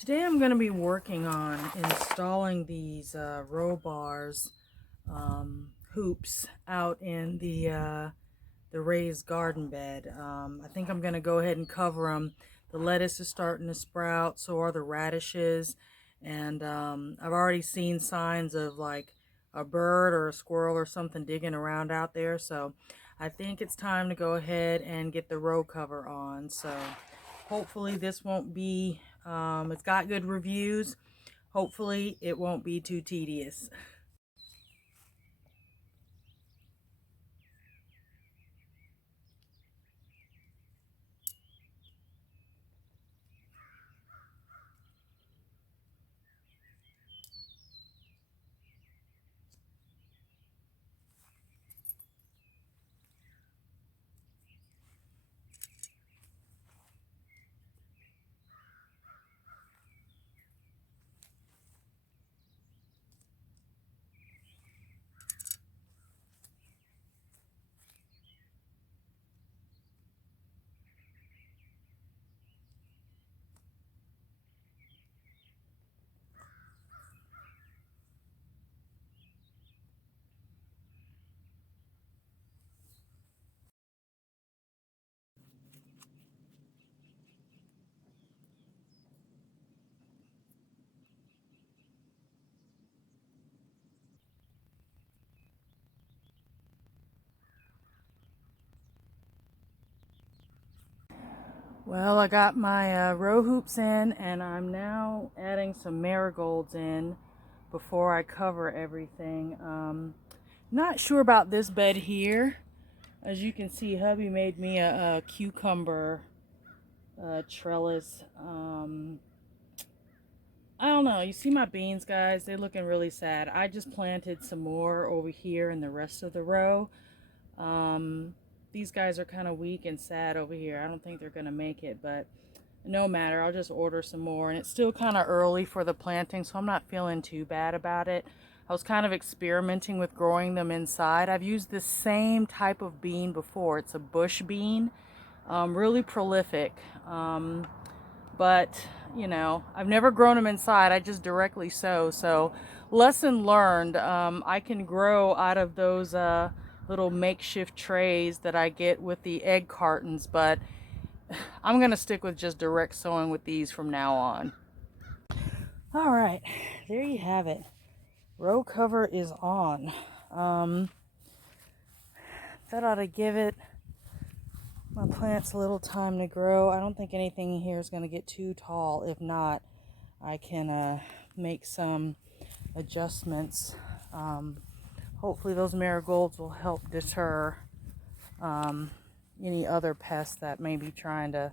Today I'm going to be working on installing these row bars hoops out in the raised garden bed. I think I'm going to go ahead and cover them. The lettuce is starting to sprout, so are the radishes, and I've already seen signs of like a bird or a squirrel or something digging around out there, so I think it's time to go ahead and get the row cover on. So hopefully this won't be, it's got good reviews. Hopefully it won't be too tedious. Well, I got my row hoops in, and I'm now adding some marigolds in before I cover everything. Not sure about this bed here. As you can see, hubby made me a cucumber trellis. I don't know. You see my beans, guys? They're looking really sad. I just planted some more over here in the rest of the row. Um, these guys are kind of weak and sad over here. I don't think they're going to make it, but no matter. I'll just order some more. And it's still kind of early for the planting, so I'm not feeling too bad about it. I was kind of experimenting with growing them inside. I've used the same type of bean before. It's a bush bean, really prolific. But you know, I've never grown them inside. I just directly sow. So lesson learned. I can grow out of those little makeshift trays that I get with the egg cartons, but I'm gonna stick with just direct sowing with these from now on. All right, there you have it. Row cover is on. That ought to give it my plants a little time to grow. I don't think anything here is going to get too tall. If not, I can make some adjustments. Hopefully those marigolds will help deter any other pests that may be trying to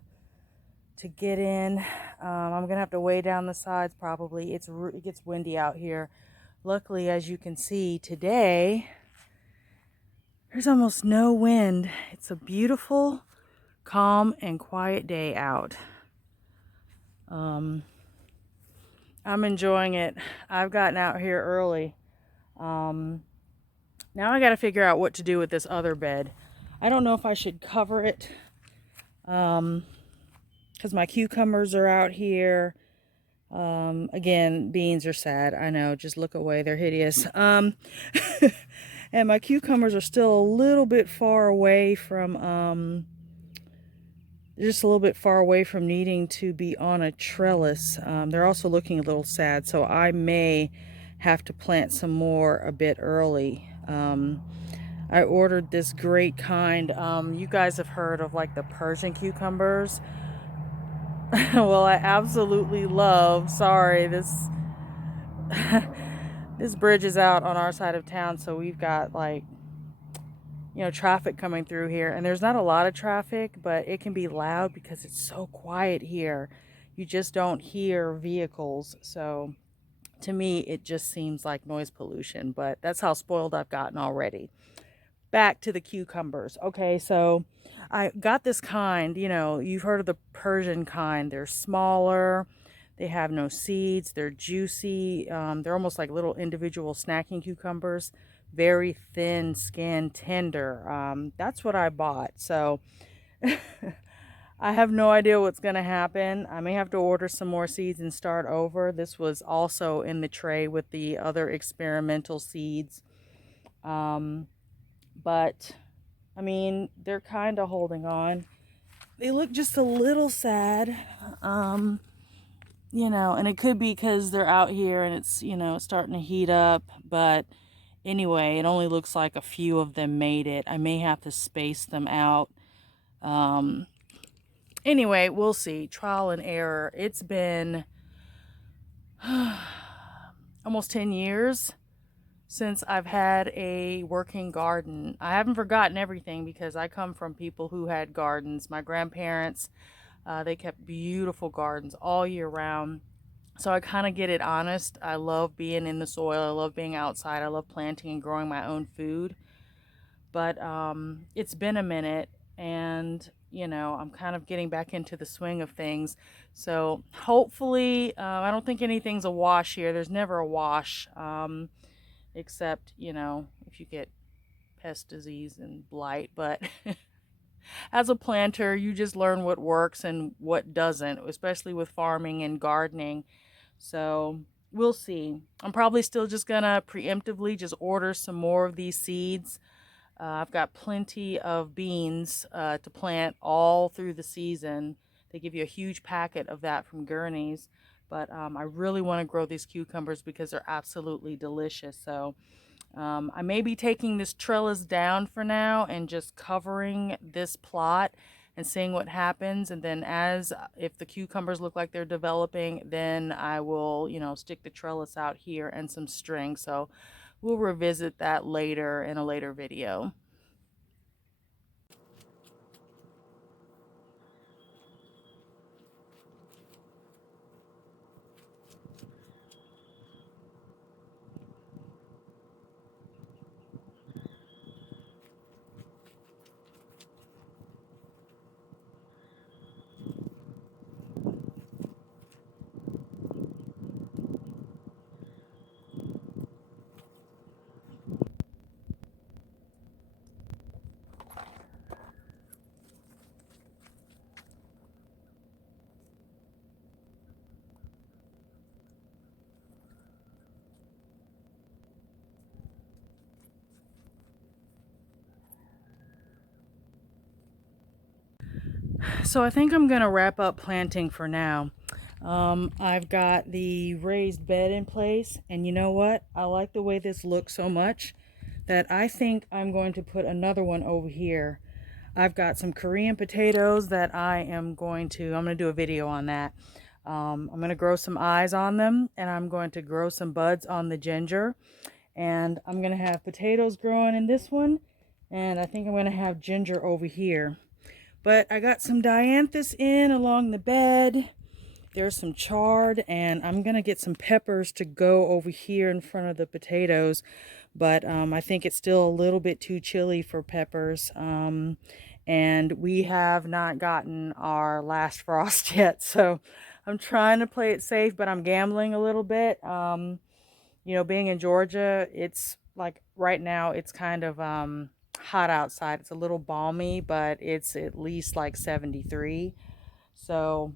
get in. I'm gonna have to weigh down the sides probably. It gets windy out here. Luckily, as you can see today, there's almost no wind. It's a beautiful, calm, and quiet day out. I'm enjoying it. I've gotten out here early. Now I got to figure out what to do with this other bed. I don't know if I should cover it because my cucumbers are out here. Again, beans are sad. I know, just look away. They're hideous. And my cucumbers are still a little bit far away from, just a little bit far away from needing to be on a trellis. They're also looking a little sad, so I may have to plant some more a bit early. I ordered this great kind. You guys have heard of like the Persian cucumbers. Well, I absolutely love, sorry, this this bridge is out on our side of town, so we've got like, you know, traffic coming through here, and there's not a lot of traffic, but it can be loud because it's so quiet here. You just don't hear vehicles, so to me it just seems like noise pollution, but that's how spoiled I've gotten already. Back to the cucumbers. Okay, so I got this kind, you know, you've heard of the Persian kind. They're smaller, they have no seeds, they're juicy, they're almost like little individual snacking cucumbers, very thin skin, tender. That's what I bought. So I have no idea what's going to happen. I may have to order some more seeds and start over. This was also in the tray with the other experimental seeds. But, I mean, they're kind of holding on. They look just a little sad. You know, and it could be because they're out here and it's, you know, starting to heat up. But anyway, it only looks like a few of them made it. I may have to space them out. Anyway, we'll see. Trial and error. It's been almost 10 years since I've had a working garden. I haven't forgotten everything because I come from people who had gardens. My grandparents, they kept beautiful gardens all year round. So I kind of get it honest. I love being in the soil. I love being outside. I love planting and growing my own food. But it's been a minute, and you know, I'm kind of getting back into the swing of things. So hopefully, I don't think anything's a wash here. There's never a wash, except, you know, if you get pest disease and blight. But as a planter, you just learn what works and what doesn't, especially with farming and gardening. So we'll see. I'm probably still just gonna preemptively just order some more of these seeds. I've got plenty of beans to plant all through the season. They give you a huge packet of that from Gurney's. But I really want to grow these cucumbers because they're absolutely delicious. So I may be taking this trellis down for now and just covering this plot and seeing what happens. And then if the cucumbers look like they're developing, then I will, you know, stick the trellis out here and some string. So we'll revisit that later in a later video. So I think I'm going to wrap up planting for now. I've got the raised bed in place, and you know what? I like the way this looks so much that I think I'm going to put another one over here. I've got some Korean potatoes that I'm going to do a video on that. I'm going to grow some eyes on them, and I'm going to grow some buds on the ginger. And I'm going to have potatoes growing in this one, and I think I'm going to have ginger over here. But I got some dianthus in along the bed. There's some chard, and I'm going to get some peppers to go over here in front of the potatoes. But I think it's still a little bit too chilly for peppers. And we have not gotten our last frost yet. So I'm trying to play it safe, but I'm gambling a little bit. You know, being in Georgia, it's like right now it's kind of hot outside. It's a little balmy, but it's at least like 73. So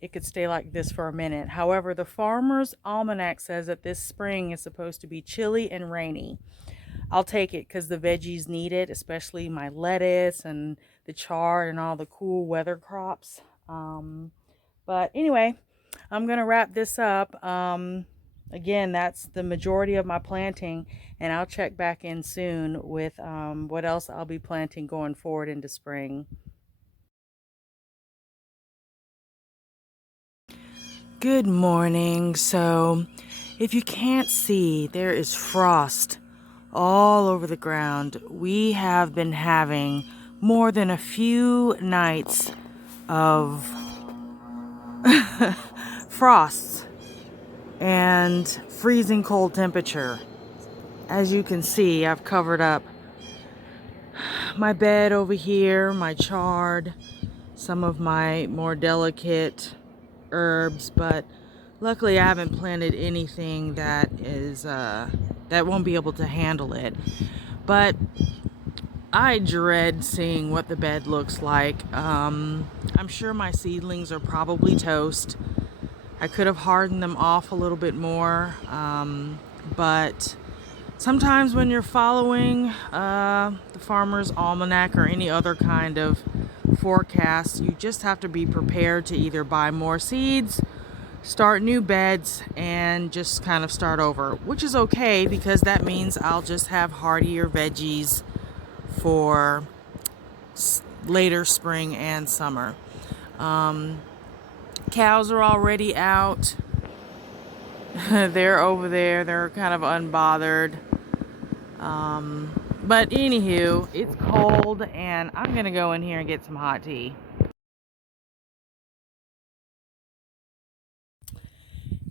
it could stay like this for a minute. However, the Farmer's Almanac says that this spring is supposed to be chilly and rainy. I'll take it because the veggies need it, especially my lettuce and the chard and all the cool weather crops. But anyway, I'm going to wrap this up. Again, that's the majority of my planting, and I'll check back in soon with what else I'll be planting going forward into spring. Good morning. So, if you can't see, there is frost all over the ground. We have been having more than a few nights of frosts and freezing cold temperature. As you can see, I've covered up my bed over here, my chard, some of my more delicate herbs, but luckily I haven't planted anything that is that won't be able to handle it. But I dread seeing what the bed looks like. I'm sure my seedlings are probably toast. I could have hardened them off a little bit more, but sometimes when you're following the Farmer's Almanac or any other kind of forecast, you just have to be prepared to either buy more seeds, start new beds, and just kind of start over, which is okay because that means I'll just have hardier veggies for later spring and summer. Cows are already out. They're over there. They're kind of unbothered. But anywho, it's cold and I'm gonna go in here and get some hot tea.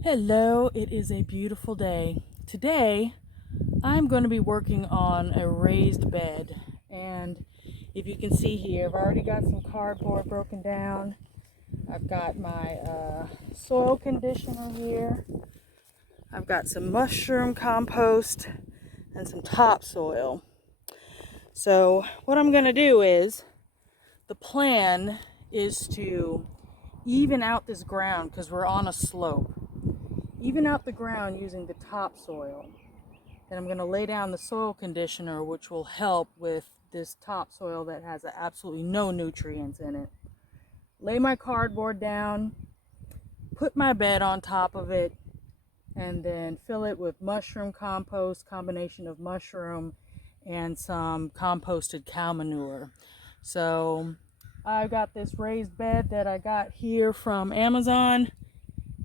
Hello, it is a beautiful day. Today, I'm going to be working on a raised bed. And if you can see here, I've already got some cardboard broken down. I've got my soil conditioner here. I've got some mushroom compost and some topsoil. So what I'm going to do is, the plan is to even out this ground because we're on a slope. Even out the ground using the topsoil. Then I'm going to lay down the soil conditioner, which will help with this topsoil that has absolutely no nutrients in it. Lay my cardboard down, put my bed on top of it, and then fill it with mushroom compost, combination of mushroom and some composted cow manure. So I've got this raised bed that I got here from Amazon,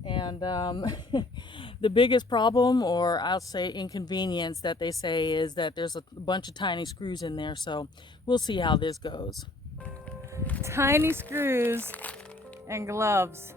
and the biggest problem, or I'll say inconvenience, that they say is that there's a bunch of tiny screws in there, so we'll see how this goes. Tiny screws and gloves.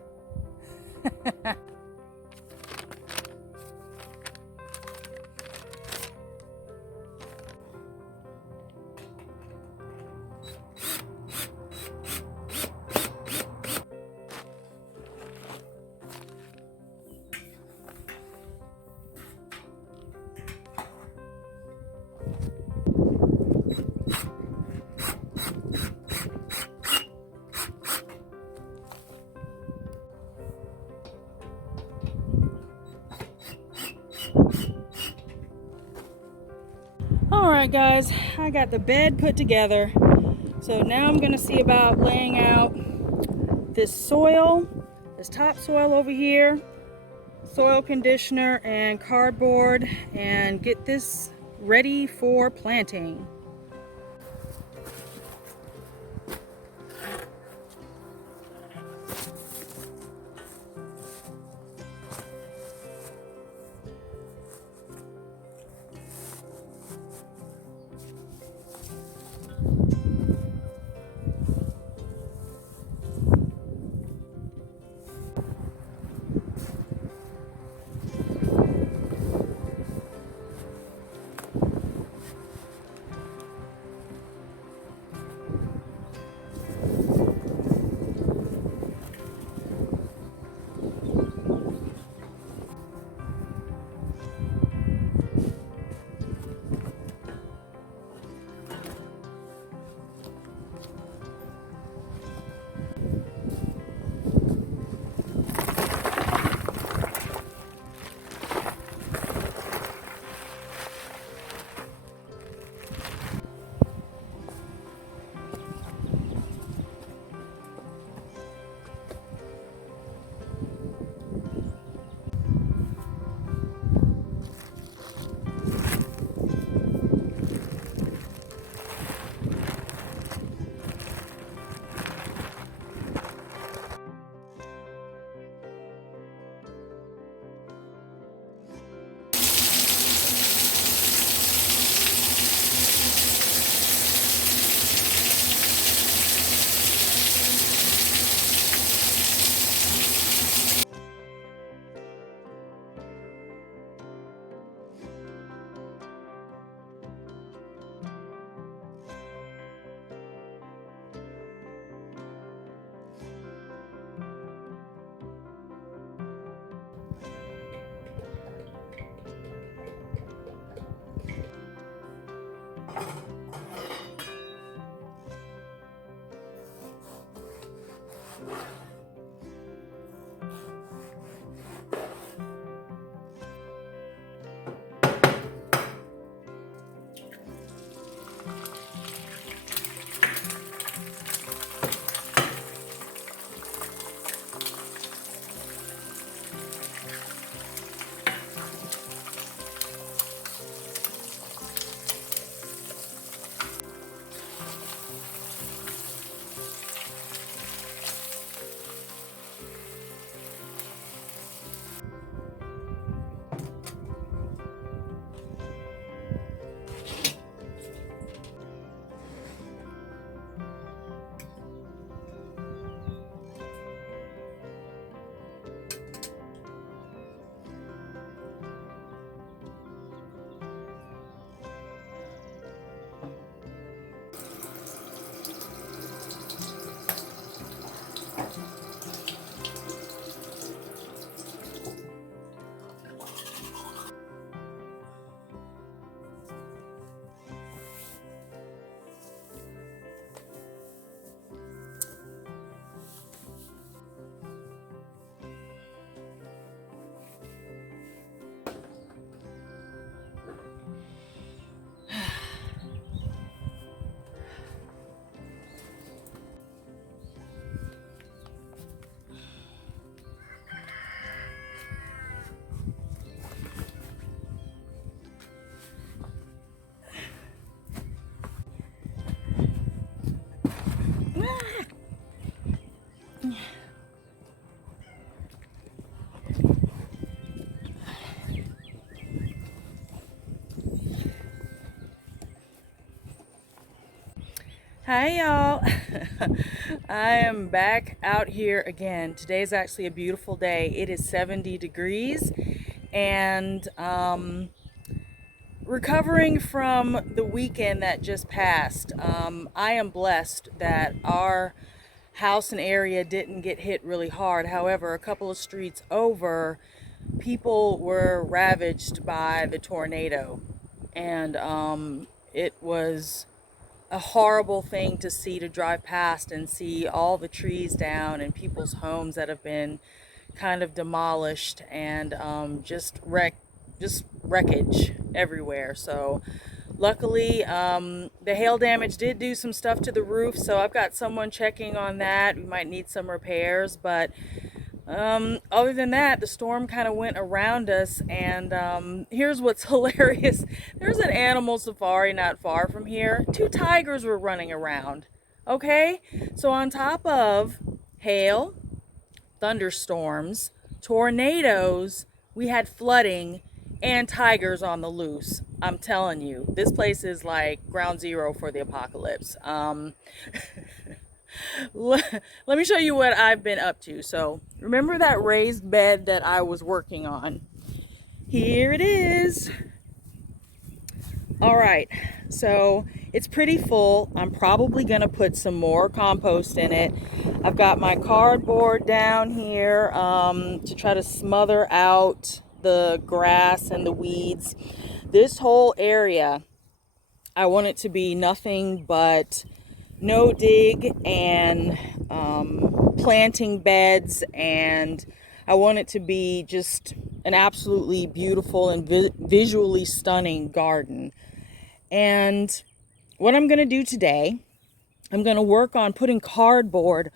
Alright guys, I got the bed put together. So now I'm going to see about laying out this soil, this topsoil over here, soil conditioner and cardboard, and get this ready for planting. Hi y'all. I am back out here again. Today is actually a beautiful day. It is 70 degrees and recovering from the weekend that just passed. I am blessed that our house and area didn't get hit really hard. However, a couple of streets over, people were ravaged by the tornado, and it was a horrible thing to see, to drive past and see all the trees down and people's homes that have been kind of demolished, and just wreckage everywhere. So luckily the hail damage did do some stuff to the roof, so I've got someone checking on that. We might need some repairs, but other than that, the storm kind of went around us, and here's what's hilarious. There's an animal safari not far from here. 2 tigers were running around. Okay? So on top of hail, thunderstorms, tornadoes, we had flooding and tigers on the loose. I'm telling you, this place is like ground zero for the apocalypse. Let me show you what I've been up to. So remember that raised bed that I was working on? Here it is. All right, so it's pretty full. I'm probably gonna put some more compost in it. I've got my cardboard down here to try to smother out the grass and the weeds. This whole area, I want it to be nothing but no dig and planting beds, and I want it to be just an absolutely beautiful and visually stunning garden. And what I'm going to do today, I'm going to work on putting cardboard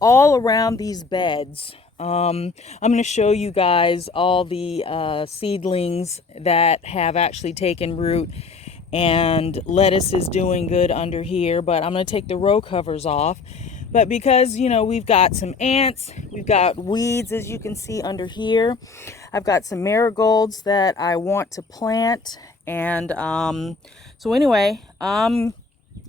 all around these beds. I'm going to show you guys all the seedlings that have actually taken root, and lettuce is doing good under here, but I'm going to take the row covers off. But because, you know, we've got some ants, we've got weeds, as you can see under here. I've got some marigolds that I want to plant, and so anyway, I'm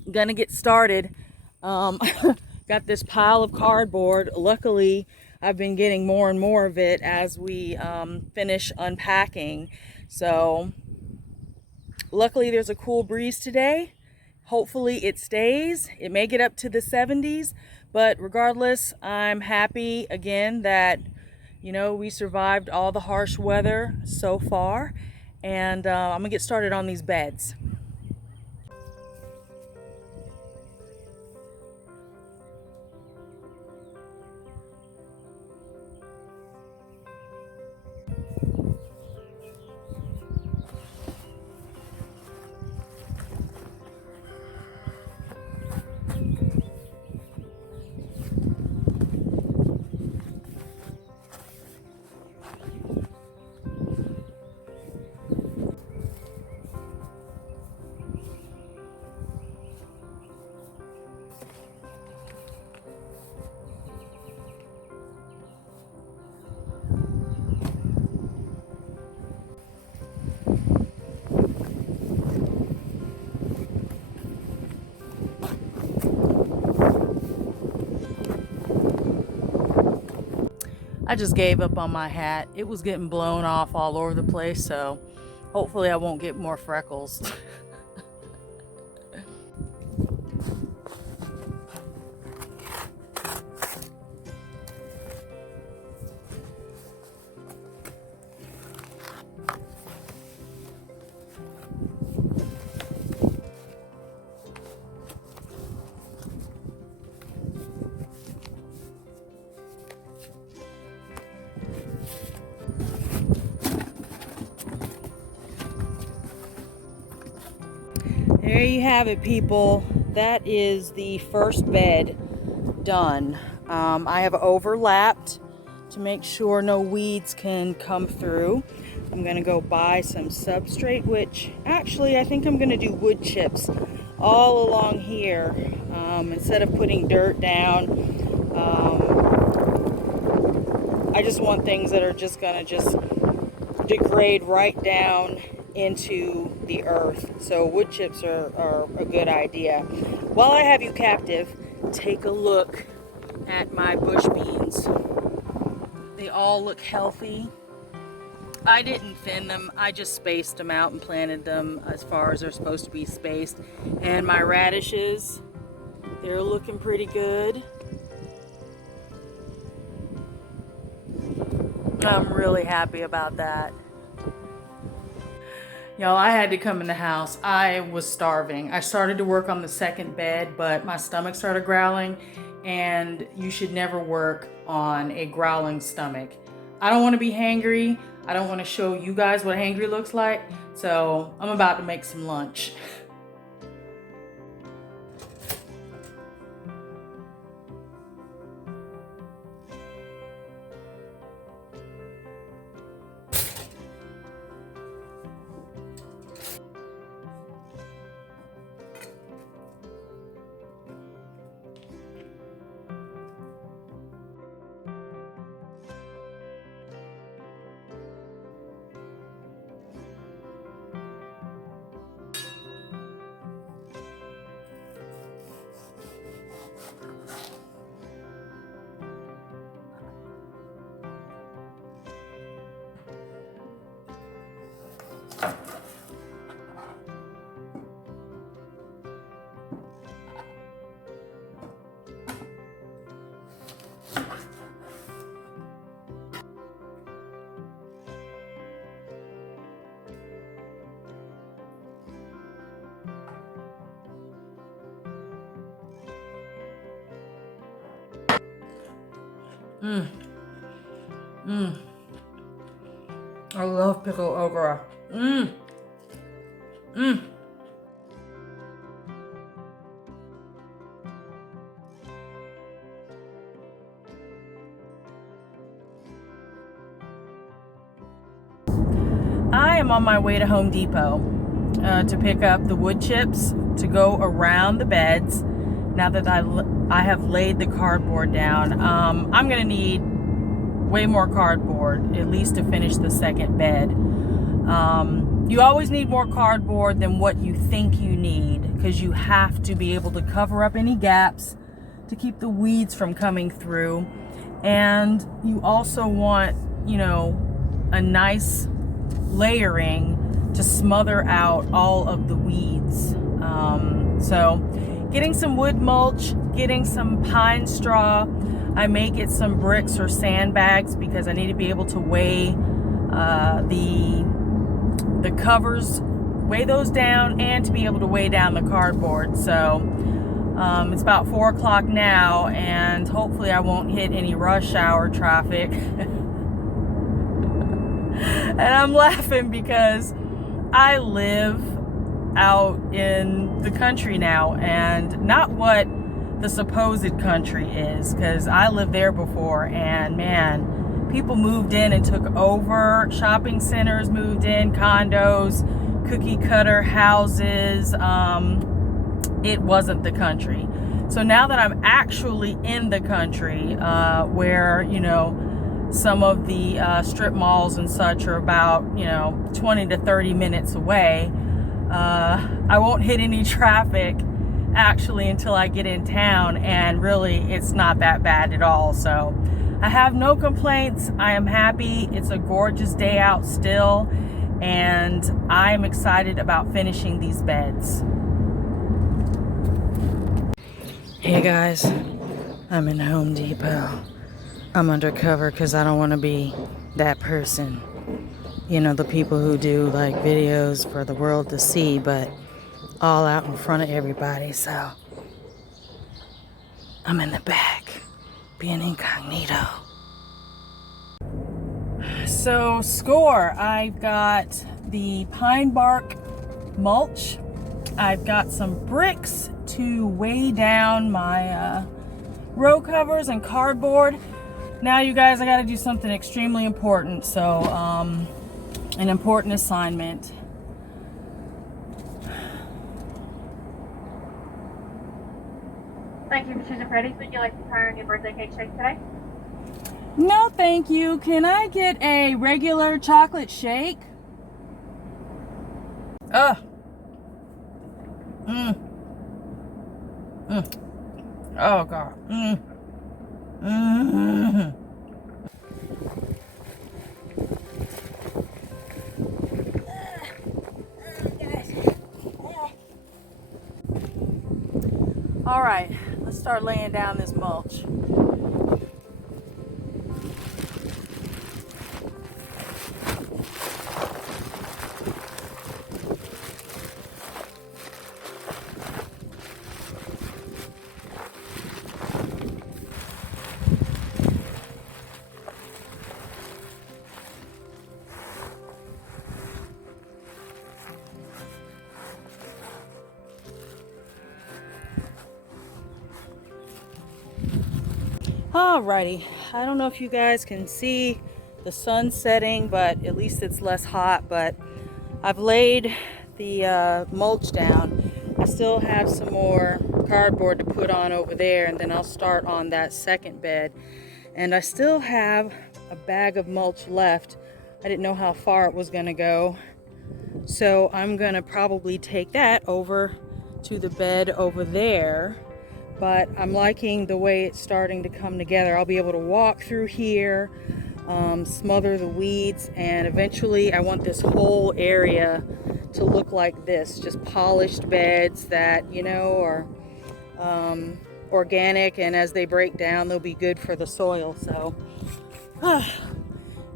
gonna get started. Got this pile of cardboard. Luckily, I've been getting more and more of it as we finish unpacking. So luckily there's a cool breeze today. Hopefully it stays. It may get up to the 70s, but regardless, I'm happy again that, you know, we survived all the harsh weather so far. And I'm gonna get started on these beds. I just gave up on my hat. It was getting blown off all over the place, so hopefully I won't get more freckles. There you have it, people. That is the first bed done. I have overlapped to make sure no weeds can come through. I'm gonna go buy some substrate, which actually I think I'm gonna do wood chips all along here instead of putting dirt down. I just want things that are just gonna degrade right down into the earth. So wood chips are a good idea. While I have you captive, take a look at my bush beans. They all look healthy. I didn't thin them, I just spaced them out and planted them as far as they're supposed to be spaced. And my radishes, they're looking pretty good. I'm really happy about that. Y'all, I had to come in the house. I was starving. I started to work on the second bed, but my stomach started growling, and you should never work on a growling stomach. I don't want to be hangry. I don't want to show you guys what hangry looks like, so I'm about to make some lunch. I love pickled okra. I am on my way to Home Depot to pick up the wood chips to go around the beds. Now that I have laid the cardboard down, I'm gonna need way more cardboard, at least to finish the second bed. You always need more cardboard than what you think you need, because you have to be able to cover up any gaps to keep the weeds from coming through. And you also want, you know, a nice layering to smother out all of the weeds. So getting some wood mulch, getting some pine straw. I may get some bricks or sandbags because I need to be able to weigh the covers, weigh those down, and to be able to weigh down the cardboard. So it's about 4 o'clock now, and hopefully I won't hit any rush hour traffic. And I'm laughing because I live out in the country now, and not what the supposed country is, because I lived there before, and man, people moved in and took over. Shopping centers moved in, condos, cookie cutter houses. It wasn't the country. So now that I'm actually in the country, where, you know, some of the strip malls and such are about, you know, 20 to 30 minutes away, I won't hit any traffic actually until I get in town, and really it's not that bad at all. So I have no complaints. I am happy. It's a gorgeous day out still, and I'm excited about finishing these beds. Hey guys, I'm in Home Depot. I'm undercover because I don't want to be that person. You know, the people who do like videos for the world to see, but all out in front of everybody. So I'm in the back, being incognito. So score, I've got the pine bark mulch I've got some bricks to weigh down my row covers and cardboard. Now, you guys, I got to do something extremely important. So, an important assignment. Thank you for choosing Freddy's. Would you like to try our new birthday cake shake today? No, thank you. Can I get a regular chocolate shake? Ugh. Mm. Mm. Oh, God. Mm. Mm. All right, let's start laying down this mulch. Alrighty, I don't know if you guys can see the sun setting, but at least it's less hot. But I've laid the mulch down. I still have some more cardboard to put on over there, and then I'll start on that second bed. And I still have a bag of mulch left. I didn't know how far it was going to go, so I'm going to probably take that over to the bed over there. But I'm liking the way it's starting to come together. I'll be able to walk through here, smother the weeds, and eventually I want this whole area to look like this, just polished beds that, you know, are organic, and as they break down, they'll be good for the soil. So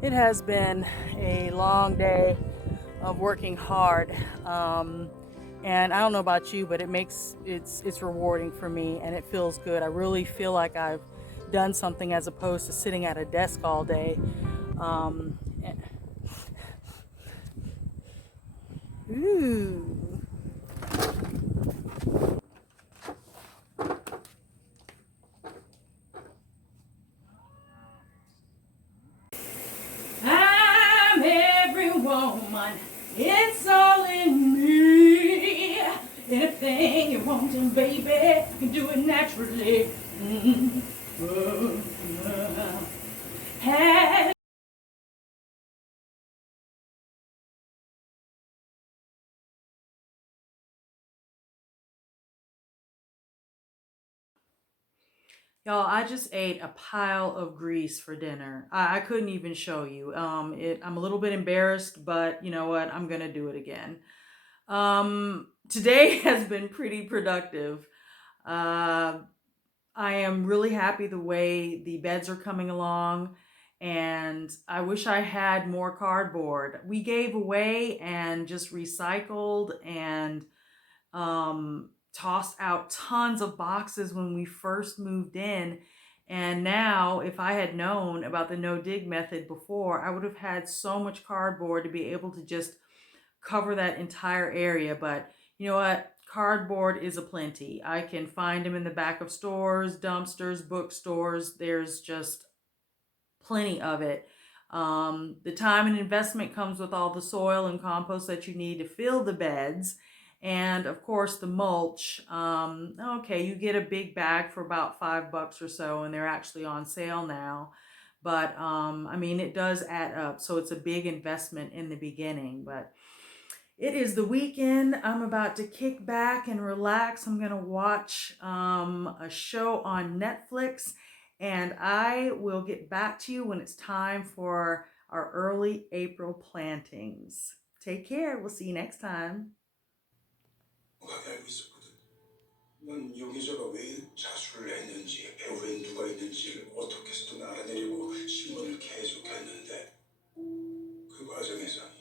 it has been a long day of working hard. And I don't know about you, but it's rewarding for me, and it feels good. I really feel like I've done something as opposed to sitting at a desk all day. Um, ooh. I'm every woman. It's all in me. Anything you want to, baby, you can do it naturally. Mm-hmm. Have Y'all, I just ate a pile of grease for dinner. I couldn't even show you. I'm a little bit embarrassed, but you know what? I'm gonna do it again. Today has been pretty productive. Uh, I am really happy the way the beds are coming along, and I wish I had more cardboard. We gave away and just recycled and tossed out tons of boxes when we first moved in. And now, if I had known about the no dig method before, I would have had so much cardboard to be able to just cover that entire area. But you know what? Cardboard is aplenty. I can find them in the back of stores, dumpsters, bookstores. There's just plenty of it. The time and investment comes with all the soil and compost that you need to fill the beds. And of course, the mulch. Okay, you get a big bag for about $5 or so, and they're actually on sale now. But I mean, it does add up. So it's a big investment in the beginning. But it is the weekend. I'm about to kick back and relax. I'm going to watch a show on Netflix, and I will get back to you when it's time for our early April plantings. Take care. We'll see you next time. 넌 용의자가 왜 자수를 했는지, 배후에 누가 있는지를 어떻게 해서든 알아내려고 신문을 계속했는데 그 과정에서